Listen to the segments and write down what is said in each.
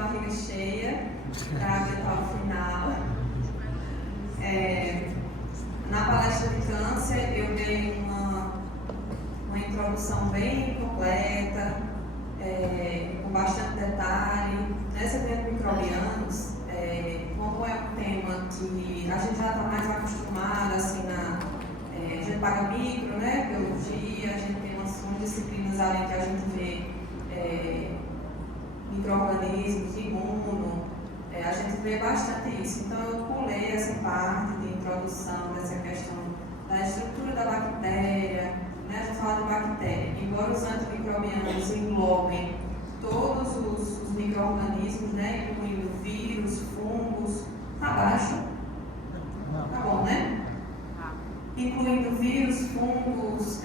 barriga cheia para aguentar o final. Na palestra de câncer eu dei uma introdução bem completa, com bastante detalhe. Nessa de antimicrobianos, como é um tema que a gente já está mais acostumado, assim, a gente paga micro, né, biologia, a gente tem umas disciplinas ali que a gente vê micro-organismos, imuno, a gente vê bastante isso. Então eu pulei essa parte de introdução dessa questão da estrutura da bactéria, né? A gente fala de bactéria, embora os antimicrobianos englobem todos os micro-organismos, né? Incluindo vírus, fungos, tá baixo? Tá bom, né? Incluindo vírus, fungos,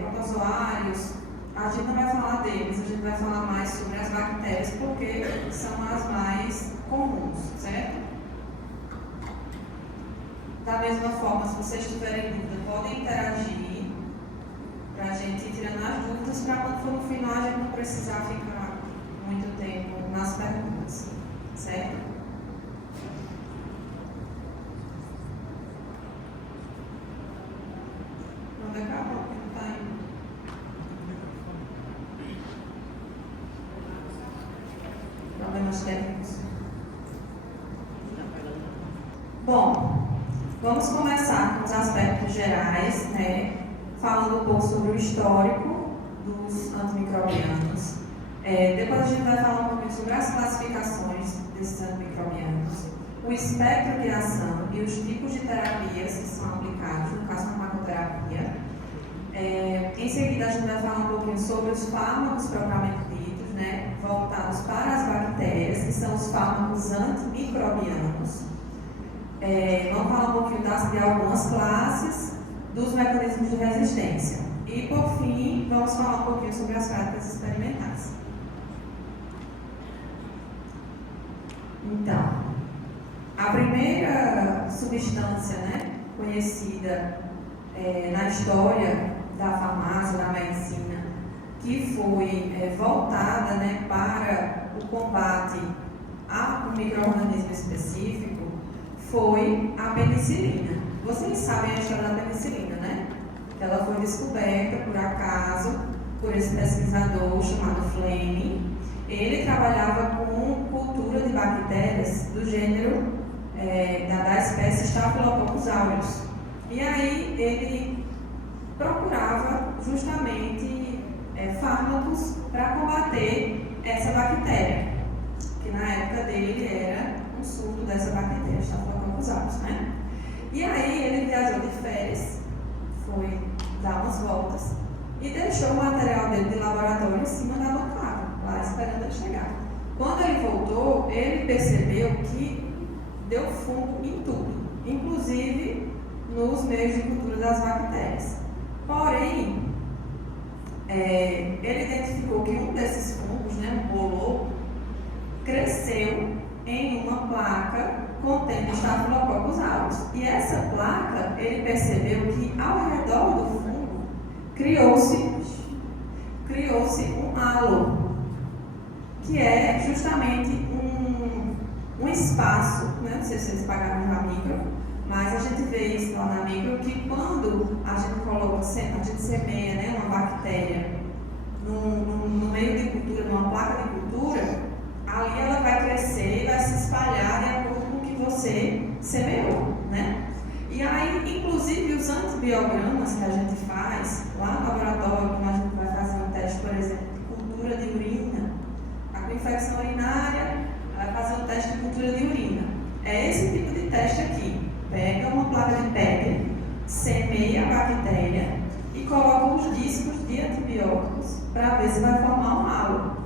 protozoários. A gente não vai falar deles, a gente vai falar mais sobre as bactérias, porque são as mais comuns, certo? Da mesma forma, se vocês tiverem dúvida, podem interagir para a gente ir tirando as dúvidas, para quando for no final a gente não precisar ficar muito tempo nas perguntas, certo? Quando acabou, não está indo. Problemas técnicos. Bom, vamos começar com os aspectos gerais, né? Falando um pouco sobre o histórico dos antimicrobianos. Depois a gente vai falar um pouquinho sobre as classificações desses antimicrobianos, o espectro de ação e os tipos de terapias que são aplicados, no caso, na farmacoterapia. Em seguida, a gente vai falar um pouquinho sobre os fármacos propriamente ditos, né, voltados para as bactérias, que são os fármacos antimicrobianos. Vamos falar um pouquinho de algumas classes, dos mecanismos de resistência. E, por fim, vamos falar um pouquinho sobre as práticas experimentais. Então, a primeira substância, né, conhecida na história da farmácia, da medicina, que foi voltada, né, para o combate a um micro-organismo específico, foi a penicilina. Vocês sabem a história da penicilina, né? Ela foi descoberta por acaso por esse pesquisador chamado Fleming. Ele trabalhava com cultura de bactérias do gênero da espécie Staphylococcus aureus. E aí ele procurava justamente fármacos para combater essa bactéria, que na época dele era um surto dessa bactéria, Staphylococcus aureus, né? E aí ele viajou de férias, foi dar umas voltas e deixou o material dele de laboratório em cima da bancada, lá esperando ele chegar. Quando ele voltou, ele percebeu que deu fungo em tudo, inclusive nos meios de cultura das bactérias. Porém, ele identificou que um desses fungos, né, um bolor, cresceu em uma placa contendo Staphylococcus aureus. E essa placa, ele percebeu que ao redor do fungo criou-se um halo, que é justamente um espaço, né? Não sei se vocês pagaram na micro, mas a gente vê isso lá na micro, que quando a gente coloca, a gente semeia, né, uma bactéria no meio de cultura, numa placa de cultura, ali ela vai crescer e vai se espalhar de acordo com o que você semeou, né? E aí, inclusive, os antibiogramas que a gente faz lá no laboratório, quando a gente vai fazer um teste, por exemplo, de cultura de urina, a com infecção urinária, vai fazer um teste de cultura de urina. É esse tipo de teste aqui. Pega uma placa de pedra, semeia a bactéria e coloca os discos de antibióticos para ver se vai formar um halo.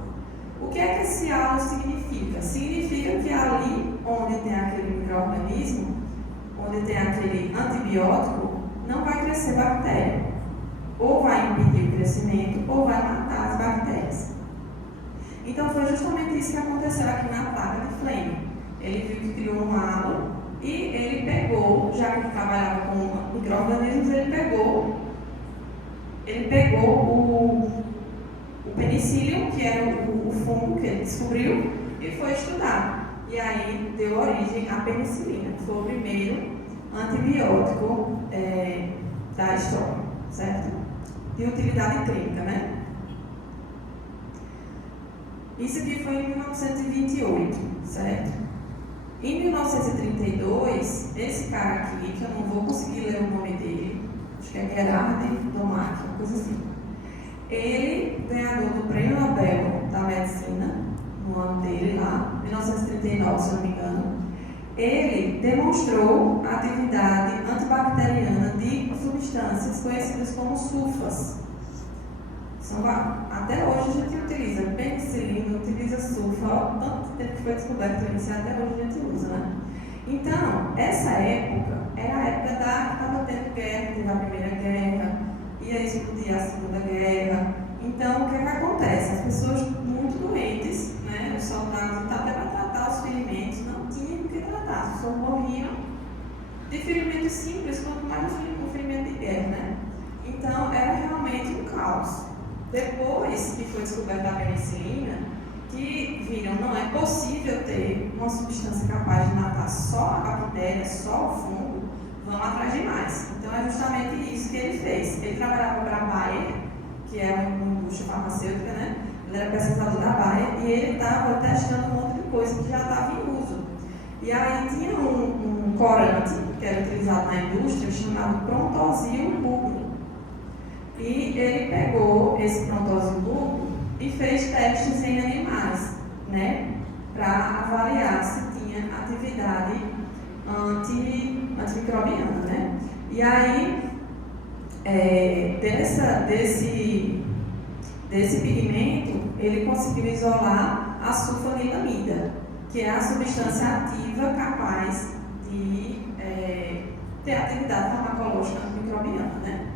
O que é que esse halo significa? Significa que ali onde tem aquele micro-organismo, onde tem aquele antibiótico, não vai crescer bactéria. Ou vai impedir o crescimento, ou vai matar as bactérias. Então foi justamente isso que aconteceu aqui na placa de Fleming. Ele viu que criou um halo e ele pegou, já que ele trabalhava com micro-organismos, ele pegou o penicillium, que era o fungo que ele descobriu, e foi estudar. E aí deu origem à penicilina, que foi o primeiro antibiótico da história, certo? De utilidade clínica, né? Isso aqui foi em 1928, certo? Em 1932, esse cara aqui, que eu não vou conseguir ler o nome dele, acho que é Gerhard Domark, uma coisa assim. Ele, ganhador do Prêmio Nobel da Medicina, no ano dele lá, 1939, se eu não me engano, ele demonstrou a atividade antibacteriana de substâncias conhecidas como sulfas. Até hoje a gente utiliza penicilina, utiliza sulfa, tanto tempo que foi descoberto isso, até hoje a gente usa, né? Então, essa época era a época que estava tendo guerra, teve a Primeira Guerra, ia explodir a Segunda Guerra. Então, o que acontece? As pessoas muito doentes, né? Os soldados, até para tratar os ferimentos, não tinham o que tratar, as pessoas morriam de ferimentos simples, quanto mais um ferimento de guerra, né? Então, era realmente um caos. Depois que foi descoberta a penicilina, que viram não é possível ter uma substância capaz de matar só a bactéria, só o fungo, vamos atrás de mais. Então é justamente isso que ele fez. Ele trabalhava para a Bayer, que é uma indústria farmacêutica, né? Ele era pesquisador da Bayer e ele estava testando um monte de coisa que já estava em uso. E aí tinha um corante que era utilizado na indústria chamado Prontozil búbulo. E ele pegou esse Prontozil búbulo e fez testes em animais, né, para avaliar se tinha atividade antimicrobiana, né? E aí, desse pigmento, ele conseguiu isolar a sulfanilamida, que é a substância ativa capaz de ter atividade farmacológica antimicrobiana, né?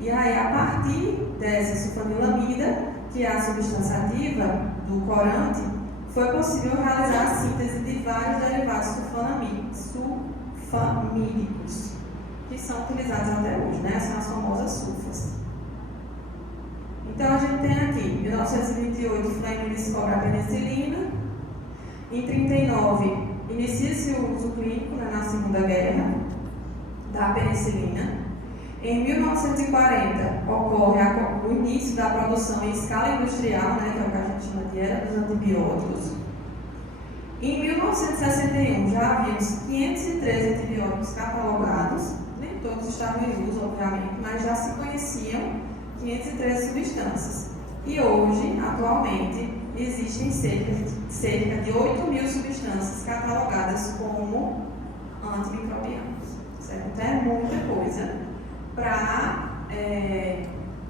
E aí, a partir dessa sulfanilamida, que é a substância ativa do corante, foi possível realizar a síntese de vários derivados sulfamídicos, que são utilizados até hoje, né? São as famosas sulfas. Então, a gente tem aqui, em 1928, Fleming descobre a penicilina. Em 1939, inicia-se o uso clínico, né, na Segunda Guerra da penicilina. Em 1940, ocorre o início da produção em escala industrial, né, que é o que a gente chama de era dos antibióticos. Em 1961, já havíamos 513 antibióticos catalogados, nem todos estavam em uso, obviamente, mas já se conheciam 513 substâncias. E hoje, atualmente, existem cerca de 8.000 substâncias catalogadas como antimicrobianos. Certo? Então é muita coisa para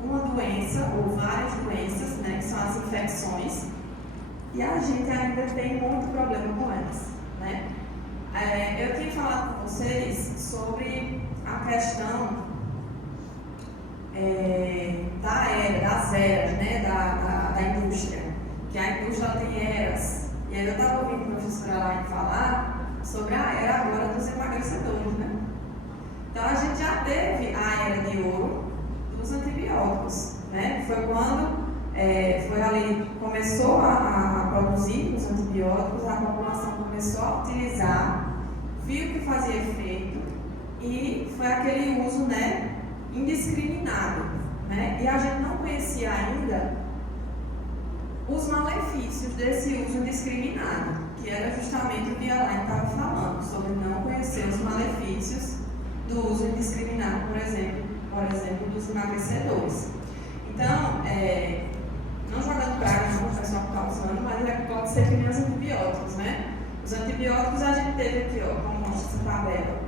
uma doença ou várias doenças, né, que são as infecções, e a gente ainda tem muito problema com elas, né? Eu tinha falado com vocês sobre a questão das eras, né, da indústria, que a indústria tem eras. E aí eu estava ouvindo a professora lá falar sobre a era agora dos emagrecedores, né? Então a gente já teve a era de ouro dos antibióticos, né? Foi quando foi ali, começou a produzir os antibióticos, a população começou a utilizar, viu que fazia efeito e foi aquele uso, né, indiscriminado, né? E a gente não conhecia ainda os malefícios desse uso indiscriminado, que era justamente o que a Elaine estava falando, sobre não conhecer os malefícios do uso indiscriminado, por exemplo, dos emagrecedores. Então, não jogando praga no pessoal que está usando, mas pode ser que nem os antibióticos, né? Os antibióticos a gente teve aqui, ó, como mostra essa tabela,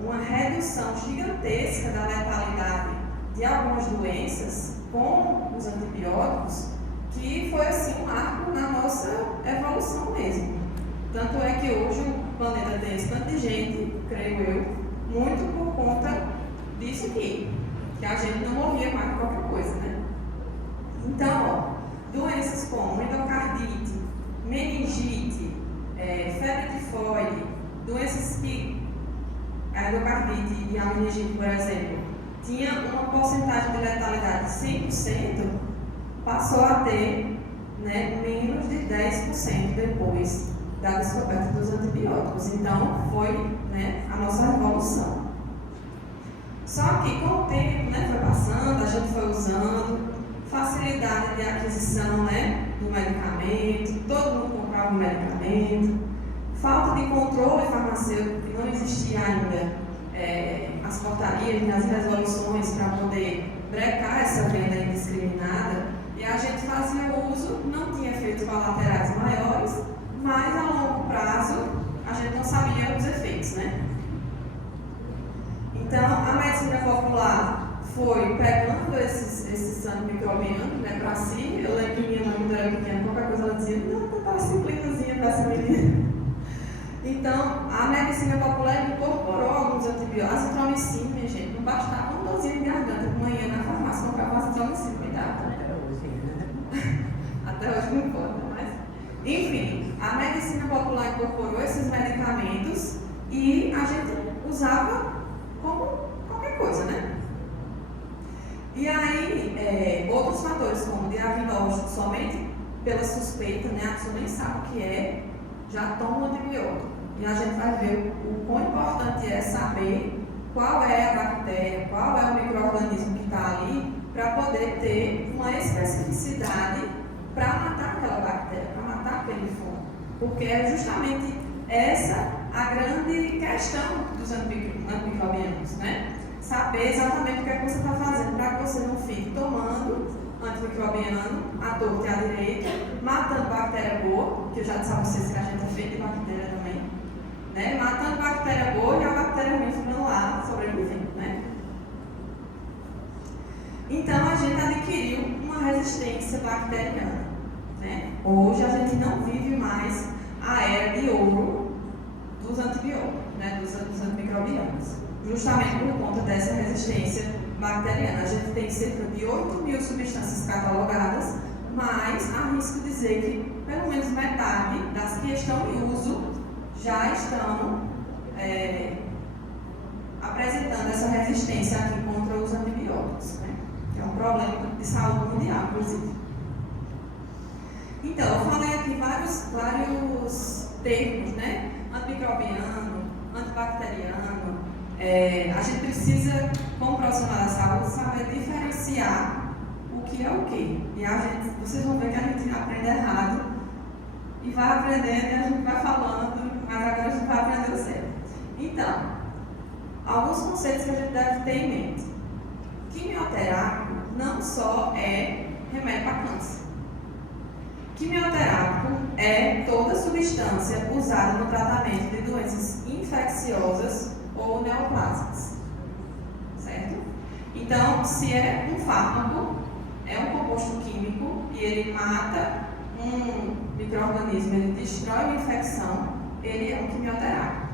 uma redução gigantesca da letalidade de algumas doenças com os antibióticos, que foi assim um marco na nossa evolução mesmo. Tanto é que hoje o planeta tem esse tanto de gente, creio eu, muito por conta disso aqui, que a gente não morria mais com qualquer coisa, né? Então, ó, doenças como endocardite, meningite, febre tifoide, doenças que a endocardite e a meningite, por exemplo, tinha uma porcentagem de letalidade de 100%, passou a ter né, menos de 10% depois da descoberta dos antibióticos. Então, foi, né, a nossa revolução. Só que com o tempo, né, foi passando, a gente foi usando, facilidade de aquisição, né, do medicamento, todo mundo comprava um medicamento, falta de controle farmacêutico, que não existia ainda as portarias, as resoluções para poder brecar essa venda indiscriminada, e a gente fazia uso, não tinha efeitos colaterais maiores, mas a longo prazo a gente não sabia os efeitos, né? Então, a medicina popular foi pegando esses antimicrobianos, né, para si. Eu lembro que minha mãe, quando era pequena, qualquer coisa ela dizia, não, vou dar uma disciplinazinha para essa menina. Então, a medicina popular incorporou alguns antibióticos. Azitromicina, minha gente, não bastava uma dorzinha de garganta de manhã na farmácia, comprava azitromicina, cuidado. Até hoje, né? Até hoje não importa, mas... Enfim, a medicina popular incorporou esses medicamentos e a gente usava como qualquer coisa, né? E aí, outros fatores, como diagnóstico, somente pela suspeita, né? A pessoa nem sabe o que é, já toma o antibiótico. E a gente vai ver o quão importante é saber qual é a bactéria, qual é o micro-organismo que está ali, para poder ter uma especificidade para matar aquela bactéria, para matar aquele fungo. Porque é justamente essa a grande questão dos antimicrobianos, né? Saber exatamente o que é que você está fazendo para que você não fique tomando antimicrobiano à torta e à direita, matando bactéria boa, que eu já disse a vocês que a gente é feito de bactéria também, né? Matando bactéria boa e a bactéria ruim ficando lá sobrevivendo, né? Então a gente adquiriu uma resistência bacteriana, né? Hoje a gente não vive mais a era de ouro dos antibióticos, né? Dos antimicrobianos, justamente por conta dessa resistência bacteriana. A gente tem cerca de 8.000 substâncias catalogadas, mas arrisco dizer que pelo menos metade das que estão em uso já estão apresentando essa resistência aqui contra os antibióticos, né? Que é um problema de saúde mundial, inclusive. Então, eu falei aqui vários termos, né? Antimicrobiano, antibacteriano. A gente precisa, como profissional da saúde, saber diferenciar o que é o que. E vocês vão ver que a gente aprende errado e vai aprendendo e a gente vai falando, mas agora a gente vai aprender o certo. Então, alguns conceitos que a gente deve ter em mente. Quimioterápico não só é remédio para câncer. Quimioterápico é toda substância usada no tratamento de doenças infecciosas ou neoplásicas, certo? Então, se é um fármaco, é um composto químico e ele mata um micro-organismo, ele destrói uma infecção, ele é um quimioterápico,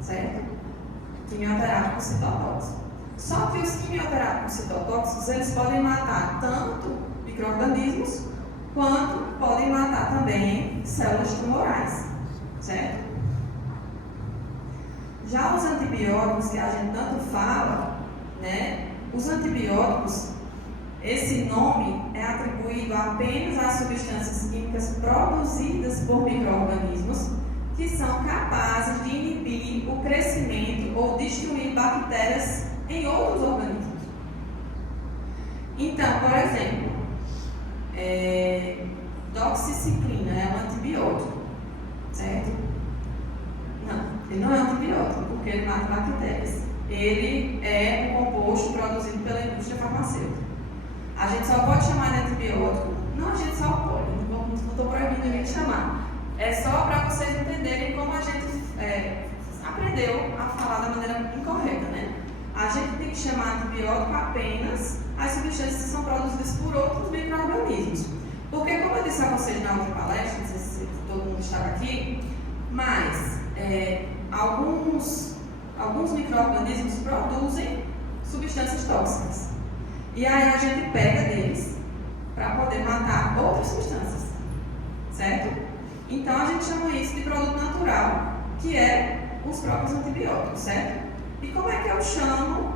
certo? Quimioterápico citotóxico. Só que os quimioterápicos citotóxicos, eles podem matar tanto micro-organismos quanto podem matar também células tumorais, certo? Já os antibióticos, que a gente tanto fala, né? Os antibióticos, esse nome é atribuído apenas às substâncias químicas produzidas por micro-organismos que são capazes de inibir o crescimento ou destruir bactérias em outros organismos. Então, por exemplo, doxiciclina é um antibiótico, certo? Não, ele não é um antibiótico, porque ele mata bactérias. Ele é um composto produzido pela indústria farmacêutica. A gente só pode chamar de antibiótico, não a gente só pode, não estou proibindo ninguém de chamar. É só para vocês entenderem como a gente aprendeu a falar da maneira incorreta, né? A gente tem que chamar antibiótico apenas as substâncias que são produzidas por outros micro-organismos. Porque, como eu disse a vocês na outra palestra, não sei se todo mundo estava aqui, mas alguns micro-organismos produzem substâncias tóxicas. E aí a gente pega deles para poder matar outras substâncias, certo? Então a gente chama isso de produto natural, que é os próprios antibióticos, certo? E como é que eu chamo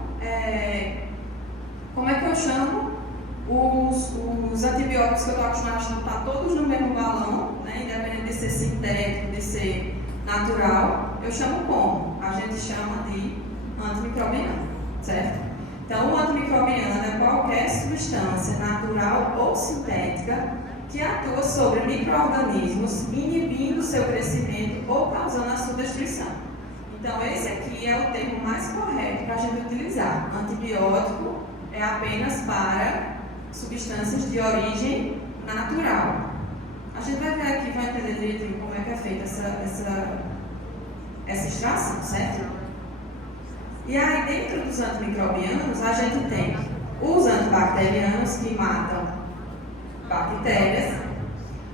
Os antibióticos que eu estou acostumada a estar todos no mesmo balão, né, independente de ser sintético, de ser natural, eu chamo como? A gente chama de antimicrobiano, certo? Então, o antimicrobiano é qualquer substância natural ou sintética que atua sobre micro-organismos, inibindo seu crescimento ou causando a sua destruição. Então, esse aqui é o termo mais correto para a gente utilizar. Antibiótico é apenas para substâncias de origem natural. A gente vai ver aqui, vai entender direitinho como é que é feita essa extração, certo? E aí, dentro dos antimicrobianos, a gente tem os antibacterianos que matam bactérias,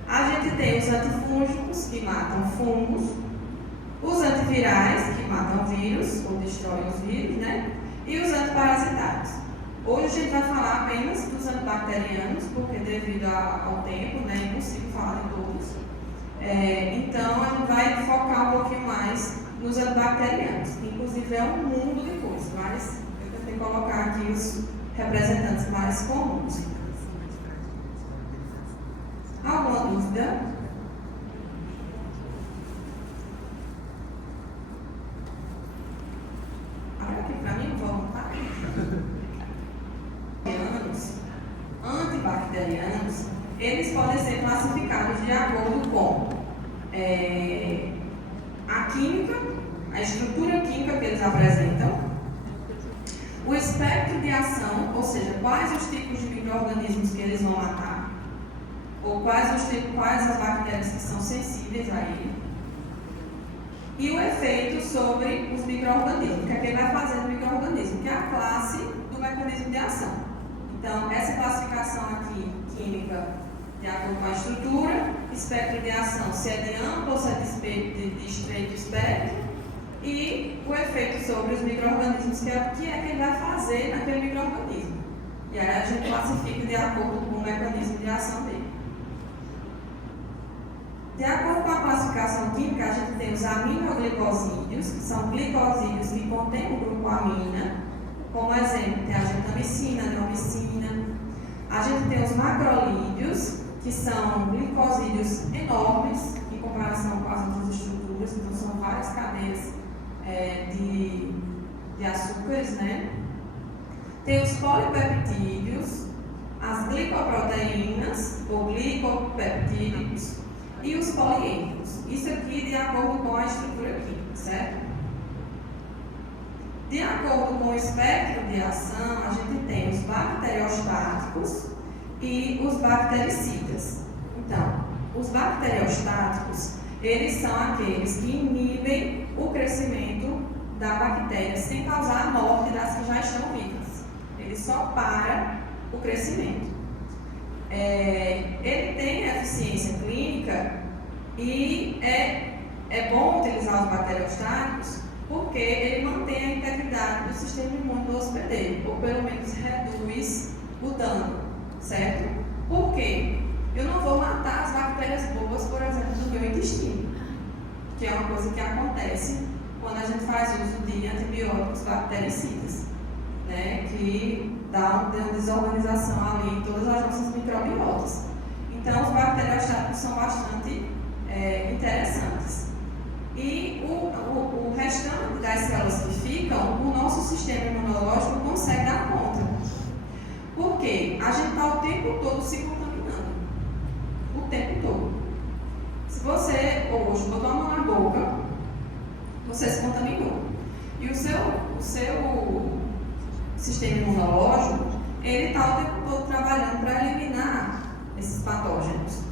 a gente tem os antifúngicos que matam fungos, os antivirais que matam vírus ou destroem os vírus, né? E os antiparasitários. Hoje a gente vai falar apenas dos antibacterianos, porque devido ao tempo, né, é impossível falar de todos. Então a gente vai focar um pouquinho mais nos antibacterianos, que inclusive é um mundo de coisas, mas eu tentei colocar aqui os representantes mais comuns. Alguma dúvida? Olha aqui para mim, voluntário. Antibacterianos, eles podem ser classificados de acordo com a química, a estrutura química que eles apresentam, o espectro de ação, ou seja, quais os tipos de micro-organismos que eles vão matar, ou quais as bactérias que são sensíveis a ele, e o efeito sobre os micro-organismos, que é quem vai fazer o micro-organismo, que é a classe do mecanismo de ação. Então, essa classificação aqui, química, de acordo com a estrutura, espectro de ação, se é de amplo ou se é de estreito espectro, e o efeito sobre os micro-organismos, que é que ele vai fazer naquele micro-organismo. E aí a gente classifica de acordo com o mecanismo de ação dele. De acordo com a classificação química, a gente tem os aminoglicosídeos, que são glicosídeos que contêm o grupo amina. Como exemplo, tem a gentamicina, a neomicina. A gente tem os macrolídeos, que são glicosídeos enormes em comparação com as outras estruturas, então são várias cadeias de açúcares, né? Tem os polipeptídeos, as glicoproteínas ou glicopeptídeos e os poliêdricos. Isso aqui de acordo com a estrutura química, certo? De acordo com o espectro de ação, a gente tem os bacteriostáticos e os bactericidas. Então, os bacteriostáticos, eles são aqueles que inibem o crescimento da bactéria sem causar a morte das que já estão vivas. Ele só para o crescimento. Ele tem eficiência clínica e é bom utilizar os bacteriostáticos porque ele mantém a integridade do sistema imune do hospedeiro, ou pelo menos reduz o dano, certo? Por quê? Eu não vou matar as bactérias boas, por exemplo, do meu intestino, que é uma coisa que acontece quando a gente faz uso de antibióticos bactericidas, né? Que dá uma desorganização ali em todas as nossas microbiotas. Então, os bacteriostáticos são bastante interessantes. E o restante das células que ficam, o nosso sistema imunológico consegue dar conta. Por quê? A gente está o tempo todo se contaminando. O tempo todo. Se você hoje botou a mão na boca, você se contaminou. E o seu sistema imunológico, ele está o tempo todo trabalhando para eliminar esses patógenos,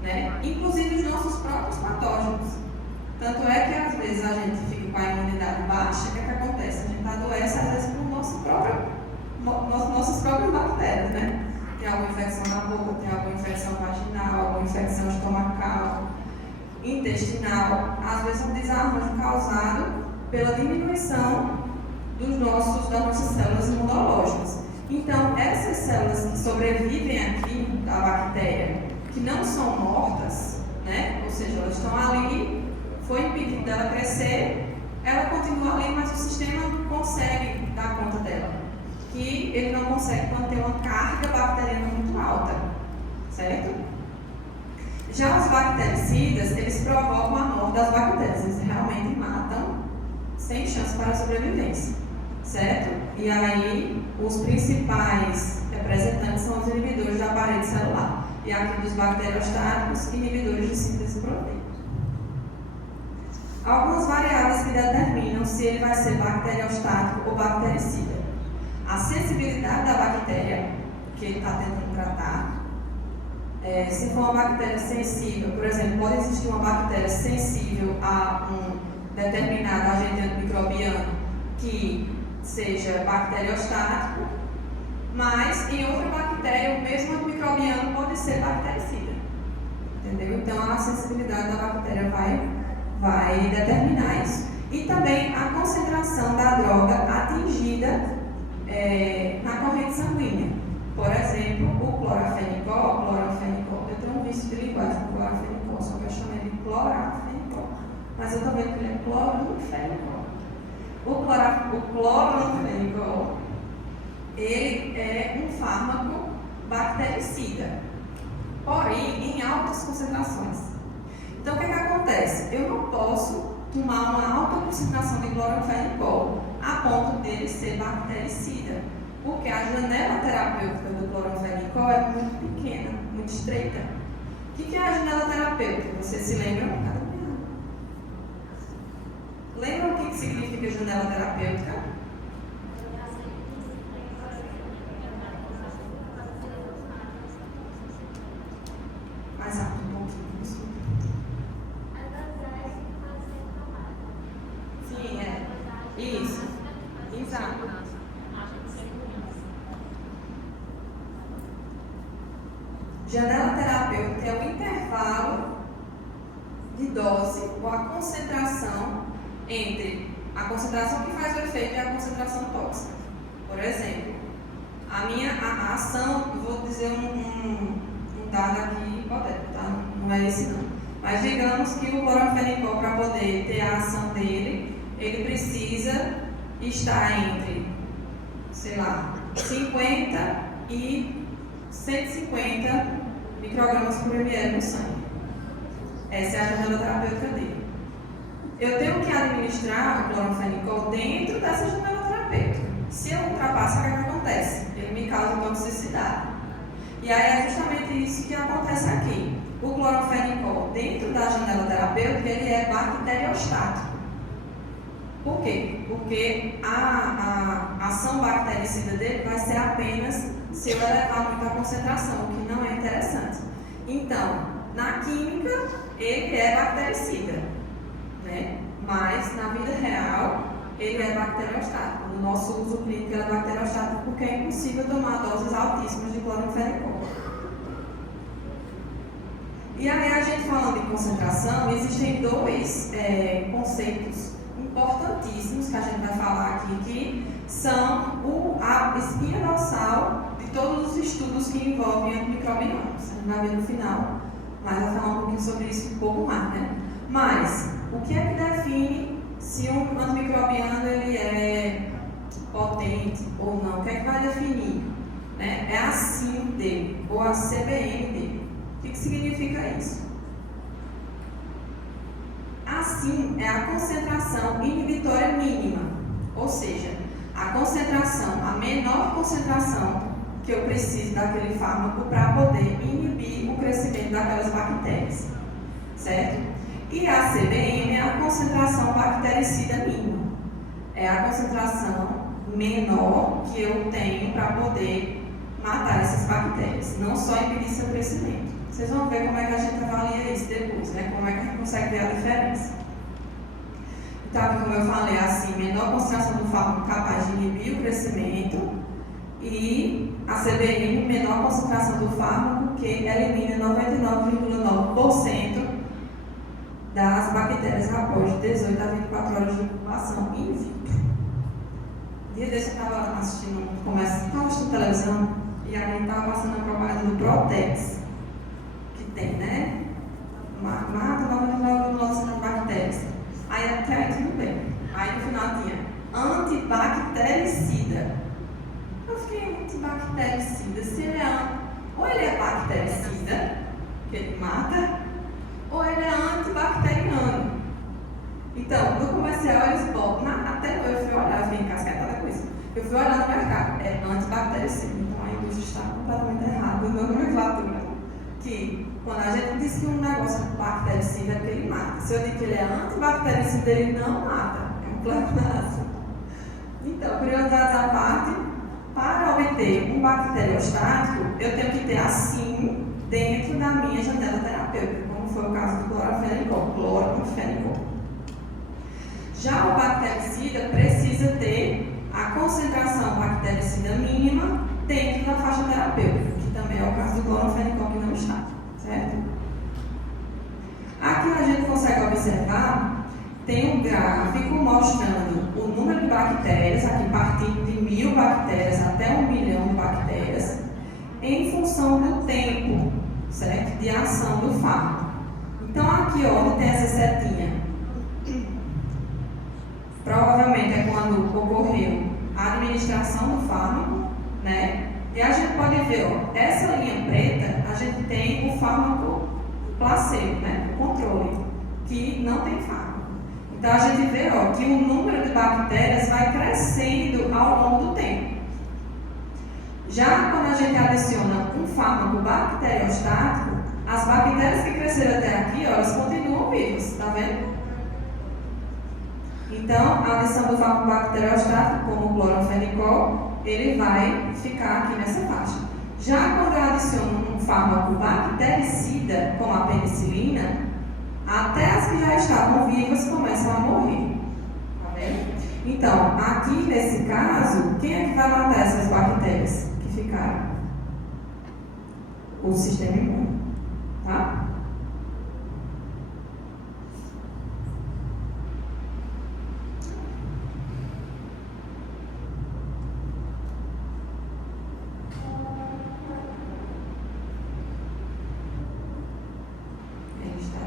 né? Inclusive os nossos próprios patógenos. Tanto é que às vezes a gente fica com a imunidade baixa, o que acontece? A gente adoece às vezes por nossas próprias bactérias, né? Tem alguma infecção na boca, tem alguma infecção vaginal, alguma infecção estomacal, intestinal, às vezes um desarranjo causado pela diminuição das nossas células imunológicas. Então, essas células que sobrevivem aqui da bactéria, que não são mortas, né? Ou seja, elas estão ali, foi impedido dela crescer, ela continua ali, mas o sistema não consegue dar conta dela. que ele não consegue manter uma carga bacteriana muito alta, certo? Já os bactericidas, eles provocam a morte das bactérias, eles realmente matam sem chance para a sobrevivência, certo? E aí, os principais representantes são os inibidores da parede celular. E aqui dos bacteriostáticos, inibidores de síntese proteica. Algumas variáveis que determinam se ele vai ser bacteriostático ou bactericida. A sensibilidade da bactéria que ele está tentando tratar. Se for uma bactéria sensível, por exemplo, pode existir uma bactéria sensível a um determinado agente antimicrobiano que seja bacteriostático, mas em outra bactéria o mesmo antimicrobiano pode ser bactericida. Entendeu? Então a sensibilidade da bactéria vai determinar isso. E também a concentração da droga atingida na corrente sanguínea. Por exemplo, o clorafenicol. Eu tenho um vício de linguagem com clorafenicol, só que eu chamo ele de clorafenicol. Mas eu estou vendo que ele é cloranfenicol. O cloranfenicol, ele é um fármaco bactericida, porém em altas concentrações. Então o que acontece? Eu não posso tomar uma alta concentração de cloranfenicol a ponto dele ser bactericida, porque a janela terapêutica do cloranfenicol é muito pequena, muito estreita. O que é a janela terapêutica? Vocês se lembram? Lembram o que significa janela terapêutica? Mais rápido um pouquinho. Sim, é. Isso. Exato. Janela terapêutica é o intervalo de dose ou a concentração entre a concentração que faz o efeito e a concentração tóxica. Por exemplo, a ação, vou dizer um dado aqui hipotético, tá? Não é esse não. Mas digamos que o cloranfenicol, para poder ter a ação dele, ele precisa estar entre, sei lá, 50 e 150 microgramas por ml no sangue. Essa é a janela terapêutica dele. Eu tenho que administrar o cloranfenicol dentro dessa janela terapêutica. Se eu ultrapasso, o que acontece? Ele me causa toxicidade. E aí é justamente isso que acontece aqui. O cloranfenicol, dentro da janela terapêutica, ele é bacteriostático. Por quê? Porque a ação bactericida dele vai ser apenas se eu elevar muito a concentração, o que não é interessante. Então, na química, ele é bactericida, né? Mas na vida real, ele é bacteriostático. No nosso uso clínico, ele é bacteriostático porque é impossível tomar doses altíssimas de cloranfenicol. E aí, a gente falando de concentração, existem dois conceitos importantíssimos que a gente vai falar aqui, que são a espinha dorsal de todos os estudos que envolvem antimicrobianos. A gente vai ver no final, mas vai falar um pouquinho sobre isso um pouco mais, né? Mas, o que é que define se um antimicrobiano ele é potente ou não? O que é que vai definir? Né? É a SIM dele, ou a CBM dele. O que significa isso? A SIM é a concentração inibitória mínima, ou seja, a concentração, a menor concentração que eu preciso daquele fármaco para poder inibir o crescimento daquelas bactérias, certo? E a CBM é a concentração bactericida mínima, é a concentração menor que eu tenho para poder matar essas bactérias, não só impedir seu crescimento. Vocês vão ver como é que a gente avalia isso depois, né? Como é que a gente consegue ver a diferença. Então, como eu falei, assim, menor concentração do fármaco capaz de inibir o crescimento e a CBM, menor concentração do fármaco que elimina 99,9% das bactérias após 18 a 24 horas de incubação in vitro. Dia desse eu estava assistindo televisão e a gente estava passando a propaganda do Protex, que tem, né? Mata 99,9% das bactérias. Aí até aí tudo bem. Aí no final tinha antibactericida. antibactericida, se ele ou ele é bactericida, que ele mata, ou ele é antibacteriano. Então, no comercial eles botam, até eu fui olhar, eu fiquei encasquetada com isso. Eu fui olhar no mercado, é antibactericida. Então a indústria está completamente errada na nomenclatura. Que quando a gente diz que um negócio é bactericida é porque ele mata. Se eu digo que ele é antibactericida, ele não mata. É um pleonasmo. Então, curiosidades à parte, para obter um bacteriostático, eu tenho que ter assim dentro da minha janela terapêutica, como foi o caso do clorofenicol. Já o bactericida precisa ter a concentração bactericida mínima dentro da faixa terapêutica, que também é o caso do clorofenicol que não está, certo? Aqui a gente consegue observar, tem um gráfico mostrando o número de bactérias, aqui partindo de 1000 bactérias até 1 milhão de bactérias, em função do tempo, certo? De ação do fármaco. Então aqui, onde tem essa setinha, provavelmente é quando ocorreu a administração do fármaco, né? E a gente pode ver, ó, essa linha preta, a gente tem o fármaco placebo, né? O controle, que não tem fármaco. Então a gente vê, ó, que o número de bactérias vai crescendo ao longo do tempo. Já quando a gente adiciona um fármaco bacteriostático, as bactérias que cresceram até aqui, ó, elas continuam vivas, tá vendo? Então, a adição do fármaco bacteriostático, como o clorofenicol, ele vai ficar aqui nessa faixa. Já quando eu adiciono um fármaco bactericida, como a penicilina, até as que já estavam vivas começam a morrer. Tá vendo? Então, aqui nesse caso, quem é que vai matar essas bactérias que ficaram? O sistema imune. Tá?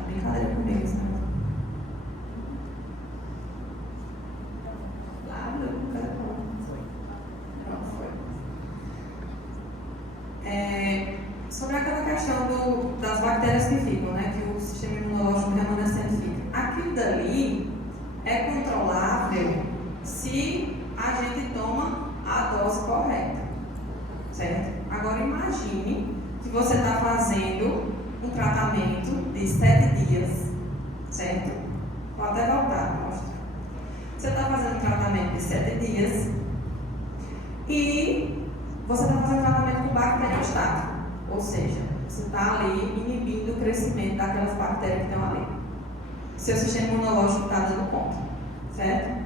Brincadeira comigo, sabe? Lá, sobre aquela questão das bactérias que ficam, né? Que o sistema imunológico remanescente fica. Aquilo dali é controlável se a gente toma a dose correta, certo? Agora imagine que você está fazendo um tratamento de 7 dias, certo? Vou até voltar, mostrar. Você está fazendo um tratamento de 7 dias e você está fazendo um tratamento com bacteriostático, ou seja, você está ali inibindo o crescimento daquelas bactérias que estão ali. Seu sistema imunológico está dando conta, certo?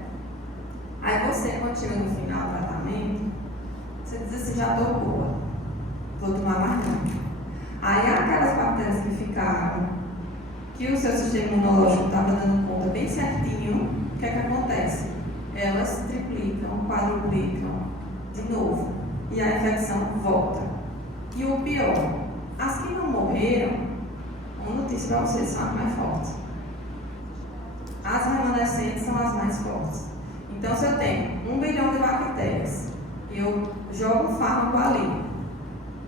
Aí você, quando chega no final do tratamento, você diz assim, já estou boa, vou tomar mais não. Aí aquelas bactérias que ficaram, que o seu sistema imunológico estava dando conta bem certinho, o que é que acontece? Elas triplicam, quadruplicam de novo e a infecção volta. E o pior, as que não morreram, uma notícia para vocês, são as mais fortes. As remanescentes são as mais fortes. Então, se eu tenho 1 bilhão de bactérias e eu jogo um fármaco ali,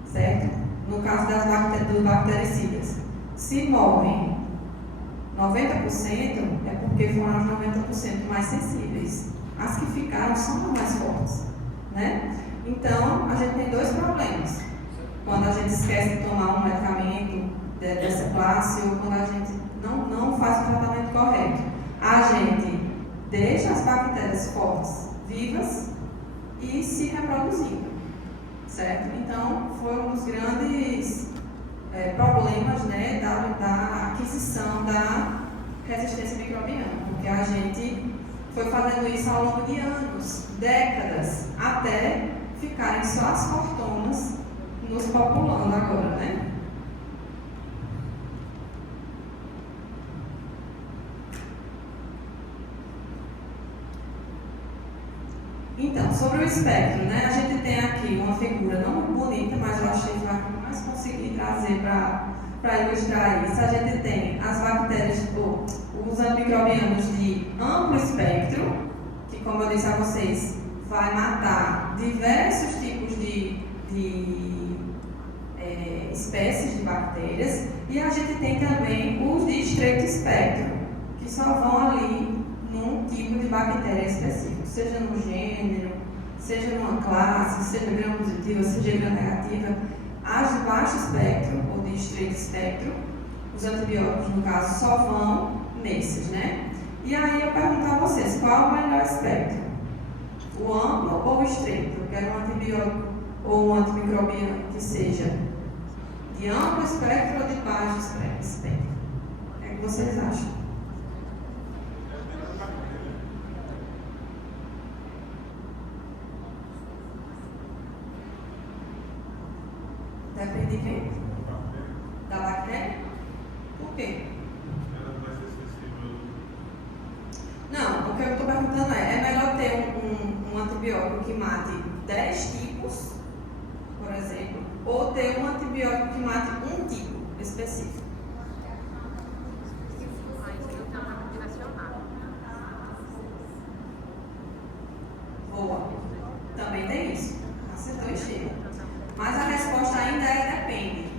certo? No caso dos bactericidas, se morrem 90%, é porque foram as 90% mais sensíveis. As que ficaram são as mais fortes, né? Então, a gente tem 2 problemas. Quando a gente esquece de tomar um medicamento dessa classe ou quando a gente não faz o tratamento correto. A gente deixa as bactérias fortes vivas e se reproduzindo, certo? Então, foi um dos grandes problemas, né, da aquisição da resistência microbiana, porque a gente foi fazendo isso ao longo de anos, décadas, até ficarem só as fortunas nos populando agora, né? Então, sobre o espectro, né? A gente tem aqui uma figura não muito bonita, mas eu achei que vai mais conseguir trazer para ilustrar isso. A gente tem as bactérias, os antimicrobianos de amplo espectro, que, como eu disse a vocês, vai matar diversos tipos de espécies de bactérias, e a gente tem também os de estreito espectro, que só vão ali num tipo de bactéria específico, seja no gênero, seja numa classe, seja gram-positiva, seja gram-negativa. As de baixo espectro ou de estreito espectro, os antibióticos, no caso, só vão nesses, né? E aí eu pergunto a vocês, qual é o melhor espectro? O amplo ou o estreito? Eu quero um antibiótico ou um antimicrobiano que seja de amplo espectro ou de baixo espectro? O que é que vocês acham? Depende de quem? Da bactéria? Por quê? Não, o que eu estou perguntando é melhor ter um antibiótico que mate 10 tipos, por exemplo, ou ter um antibiótico que mate um tipo específico? Boa. Também tem isso. Acertou e cheio. Mas a resposta ainda é depende.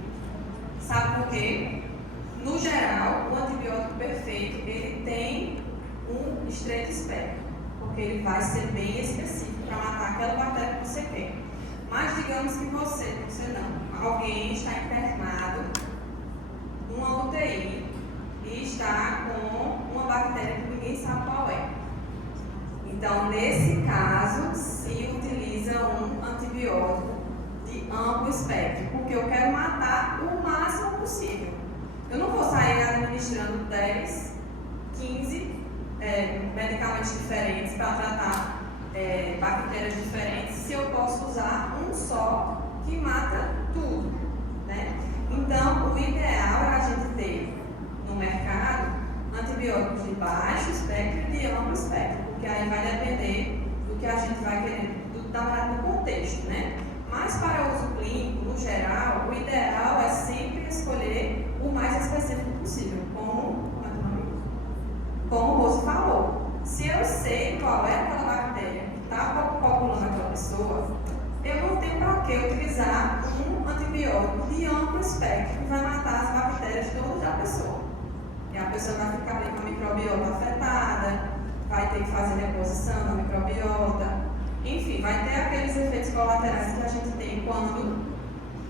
Sabe por quê? No geral, o antibiótico perfeito, ele tem um estreito espectro, porque ele vai ser bem específico para matar aquela bactéria que você quer. Mas digamos que você não, alguém está internado numa UTI e está com uma bactéria que ninguém sabe qual é. Então, nesse caso, se utiliza um antibiótico de amplo espectro, porque eu quero matar o máximo possível. Eu não vou sair administrando 10, 15 medicamentos diferentes para tratar bactérias diferentes, se eu posso usar um só que mata tudo, né? Então, o ideal é a gente ter no mercado antibióticos de baixo espectro e de amplo espectro, porque aí vai depender do que a gente vai querer, do contexto, né? Mas para uso clínico, no geral, o ideal é sempre escolher o mais específico possível, como o Rose falou. Se eu sei qual é aquela bactéria que está populando aquela pessoa, eu não tenho para que utilizar um antibiótico de amplo espectro que vai matar as bactérias todas da pessoa. E a pessoa vai ficar ali com a microbiota afetada, vai ter que fazer reposição da microbiota, enfim, vai ter aqueles efeitos colaterais que a gente tem quando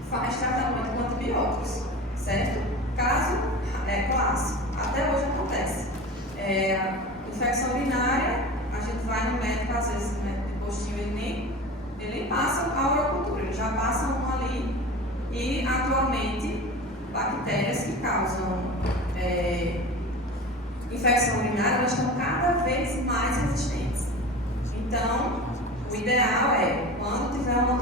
faz tratamento com antibióticos, certo? Caso clássico, até hoje acontece. Infecção urinária, a gente vai no médico, às vezes, né, de postinho, ele nem passa a urocultura, ele já passa um ali. E, atualmente, bactérias que causam infecção urinária, elas estão cada vez mais resistentes. Então, o ideal é, quando tiver uma